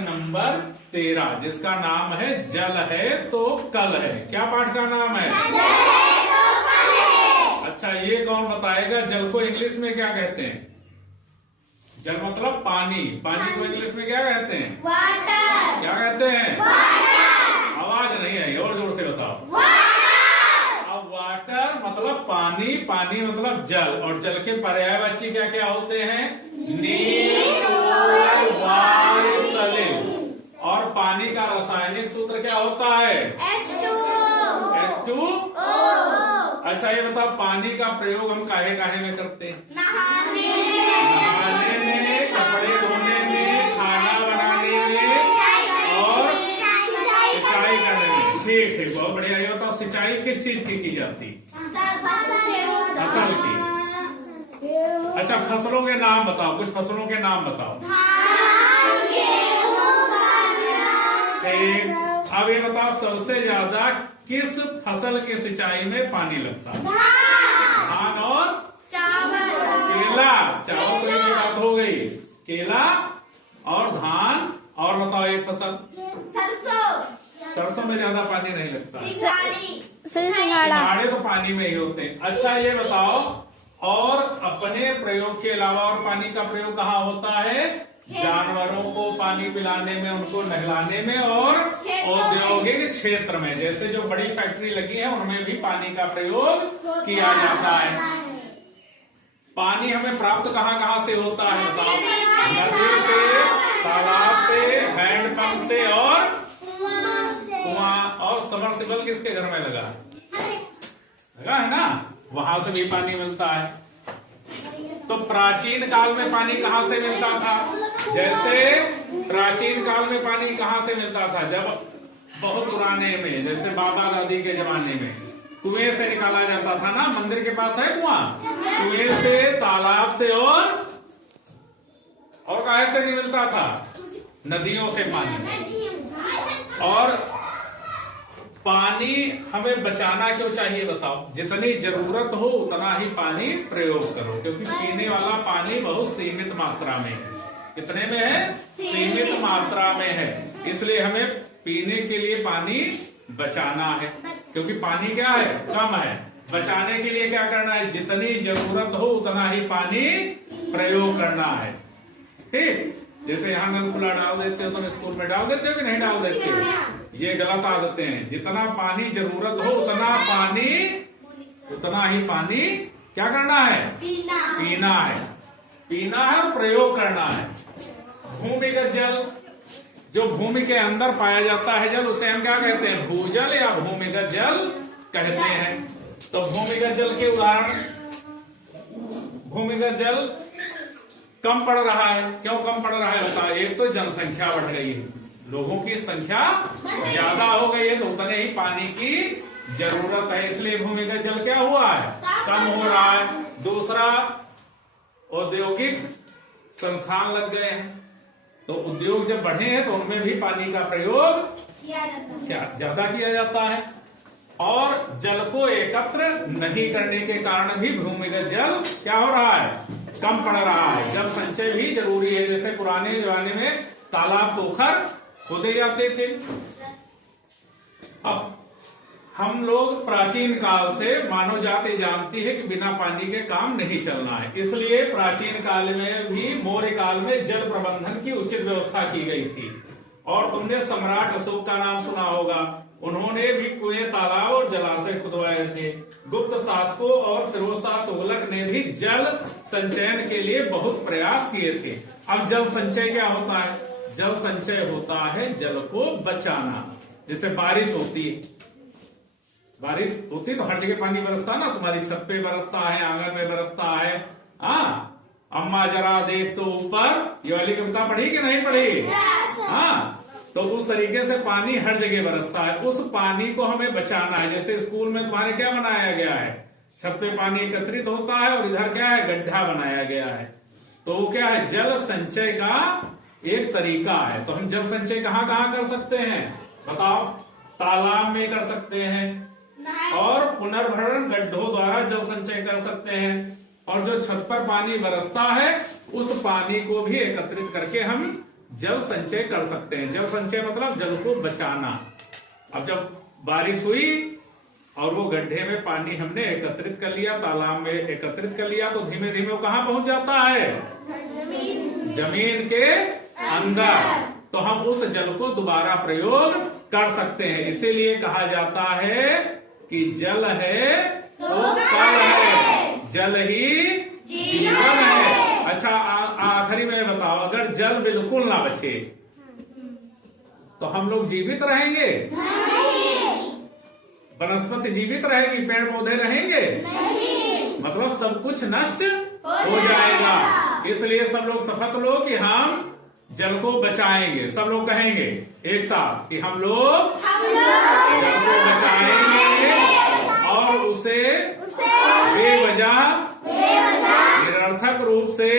Number 13, जिसका नाम है जल है तो कल है। क्या पाठ का नाम है? अच्छा, ये कौन बताएगा जल को इंग्लिश में क्या कहते हैं? जल मतलब पानी, पानी को इंग्लिश में क्या कहते हैं? वाटर। क्या कहते हैं? वाटर। आवाज नहीं आई, और जोर से बताओ। वाटर। अब वाटर मतलब पानी, पानी मतलब जल, और जल के पर्यायवाची क्या क्या होते हैं? नीर, वायु, सलिल। और पानी का रासायनिक सूत्र क्या होता है? H2O। अच्छा, ये बताओ पानी का प्रयोग हम काहे काहे में करते हैं? नहाने में, कपड़े धोने में, खाना बनाने में और सिंचाई करने में। ठीक ठीक, बहुत बढ़िया। ये बताओ सिंचाई किस चीज की जाती? फसल की। अच्छा, फसलों के नाम बताओ, कुछ फसलों के नाम बताओ। ठीक, अब ये बताओ सबसे ज्यादा किस फसल की सिंचाई में पानी लगता है? धान और चावल। केला, चावल तो ये बात हो गई। केला और धान, और बताओ एक फसल। सरसों। सरसों में ज्यादा पानी नहीं लगता। सिंघाड़े तो पानी में ही होते हैं। अच्छा, ये बताओ और अपने प्रयोग के अलावा और पानी का प्रयोग कहाँ होता है? जानवरों को पानी पिलाने में, उनको नहलाने में, और औद्योगिक क्षेत्र में, जैसे जो बड़ी फैक्ट्री लगी है उनमें भी पानी का प्रयोग किया जाता है। पानी हमें प्राप्त कहाँ कहाँ से होता है बताओ? नदी से, तालाब से, हैंडपंप से और कुआं। और सबमर्सिबल किसके घर में लगा है ना, वहां से भी पानी मिलता है। तो प्राचीन काल में पानी कहाँ से मिलता था? जैसे प्राचीन काल में पानी कहाँ से मिलता था? जब बहुत पुराने में, जैसे बाबा दादी के जमाने में कुएं से निकाला जाता था ना। मंदिर के पास है कुआं, कुएं से, तालाब से और कहाँ से नहीं मिलता था? नदियों से पानी। और पानी हमें बचाना क्यों चाहिए बताओ? जितनी जरूरत हो उतना ही पानी प्रयोग करो, क्योंकि पीने वाला पानी बहुत सीमित मात्रा में है। कितने में है? सीमित मात्रा में है। इसलिए हमें पीने के लिए पानी बचाना है, क्योंकि पानी क्या है? कम है। बचाने के लिए क्या करना है? जितनी जरूरत हो उतना ही पानी प्रयोग करना है। ठीक, जैसे यहाँ नल खुला डाल देते हो, तुम स्कूल में डाल देते हो कि नहीं डाल देते हो? ये गलत आदतें हैं। जितना पानी जरूरत हो उतना ही पानी क्या करना है? पीना है। पीना है और प्रयोग करना है। भूमिगत जल, जो भूमि के अंदर पाया जाता है जल, उसे हम क्या कहते हैं? भूजल या भूमिगत जल कहते हैं। तो भूमिगत जल के उदाहरण, भूमिगत जल कम पड़ रहा है। क्यों कम पड़ रहा है बताओ? एक तो जनसंख्या बढ़ गई है, लोगों की संख्या ज्यादा हो गई है, तो उतने ही पानी की जरूरत है, इसलिए भूमिगत जल क्या हुआ है? कम हो रहा है। दूसरा, औद्योगिक संस्थान लग गए हैं, तो उद्योग जब बढ़े हैं तो उनमें भी पानी का प्रयोग ज्यादा किया जाता है। और जल को एकत्र नहीं करने के कारण भी भूमिगत जल क्या हो रहा है? कम पड़ रहा है। जल संचय भी जरूरी है। जैसे पुराने जमाने में तालाब पोखर खोदे जाते थे। अब हम लोग प्राचीन काल से मानव जाति जानती है कि बिना पानी के काम नहीं चलना है, इसलिए प्राचीन काल में भी, मौर्य काल में जल प्रबंधन की उचित व्यवस्था की गई थी। और तुमने सम्राट अशोक का नाम सुना होगा, उन्होंने भी कुएं, तालाब और जलाशय खुदवाए थे। गुप्त शासकों और फिरोज शाह तुगलक ने भी जल संचयन के लिए बहुत प्रयास किए थे। अब जल संचय क्या होता है? जल संचय होता है जल को बचाना। जैसे बारिश होती तो हर जगह पानी बरसता ना, तुम्हारी छत पे बरसता है, आंगन में बरसता है। अम्मा जरा देख तो ऊपर, ये वाली कविता पढ़ी कि नहीं पढ़ी? तो उस तरीके से पानी हर जगह बरसता है। उस पानी को हमें बचाना है। जैसे स्कूल में तुम्हारे क्या बनाया गया है? छत पे पानी एकत्रित होता है और इधर क्या है? गड्ढा बनाया गया है। तो वो क्या है? जल संचय का एक तरीका है। तो हम जल संचय कहाँ कहाँ कर सकते हैं बताओ? तालाब में कर सकते हैं, और पुनर्भरण गड्ढों द्वारा जल संचय कर सकते हैं। और जो छत पर पानी बरसता है उस पानी को भी एकत्रित करके हम जल संचय कर सकते हैं। जल संचय मतलब जल को बचाना। अब जब बारिश हुई और वो गड्ढे में पानी हमने एकत्रित कर लिया, तालाब में एकत्रित कर लिया, तो धीमे धीमे वो कहाँ पहुंच जाता है? जमीन के अंदर। तो हम उस जल को दोबारा प्रयोग कर सकते हैं। इसीलिए कहा जाता है कि जल है तो कल है, जल ही जीवन है। अच्छा, आखिरी में बताओ, अगर जल बिल्कुल ना बचे तो हम लोग जीवित रहेंगे? वनस्पति जीवित रहेगी? पेड़ पौधे रहेंगे? मतलब सब कुछ नष्ट हो जाएगा। इसलिए सब लोग शपथ लो कि हम जल को बचाएंगे। सब लोग कहेंगे एक साथ कि हम लोग जल को बचाएंगे और उसे बेवजह निरर्थक रूप से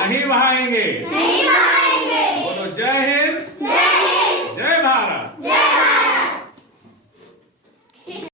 नहीं बहाएंगे।